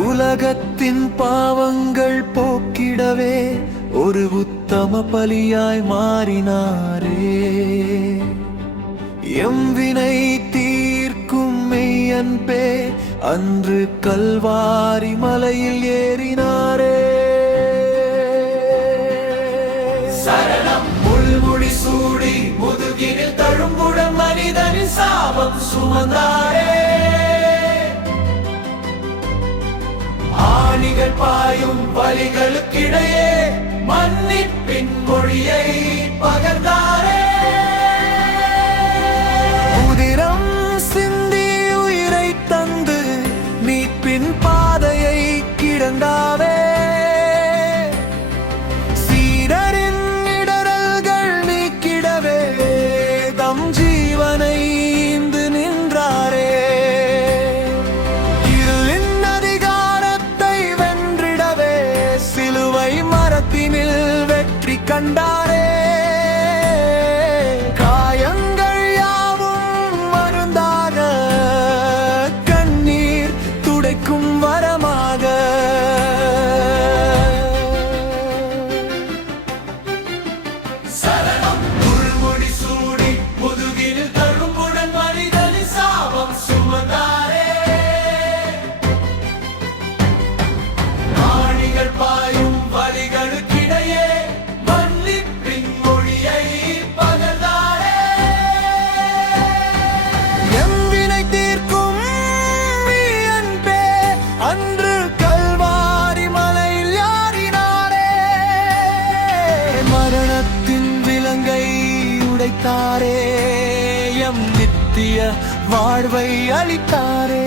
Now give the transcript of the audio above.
உலகத்தின் பாவங்கள் போக்கிடவே ஒரு உத்தம பலியாய் மாறினாரே. எம்வினை தீர்க்கும் மெய்யன்பே அன்று கல்வாரி மலையில் ஏறினாரே. சரணம் முள்முடி சூடி முதுகினில் தழும்புடன் மனிதனின் சாபம் சுமந்தாரே. ஆணிகள் பாயும் வலிகளுக்கிடையே மன்னிப்பின் மொழியை பகர்ந்தாரே. உதிரம் சிந்தி உயிரை தந்து மீட்பின் பாதையை கிடந்தாவே. சீடரின் இடரல்கள் நீக்கிடவே தம் ஜீவனை ஈந்து நின்றாரே. இருளின் அதிகாரத்தை வென்றிடவே சிலுவை மரத்தினில் வெற்றி கண்டாரே. காயங்கள் யாவும் மருந்தாக கண்ணீர் துடைக்கும் வரமாக. சரணம் முள்முடி சூடி முதுகினில் தழும்புடன் மனிதனின் சாபம் சுமந்தாரே. ஆணிகள் பாயும் வலிகளுக்கிடையே மன்னிப்பின் மொழியை பகர்ந்தாரே. எம்வினை தீர்க்கும் மெய்யன்பே அன்று கல்வாரி மலையில் ஏறினாரே. மரணத்தின் விலங்கை உடைத்தாரே. எம் நித்திய வாழ்வை அளித்தாரே.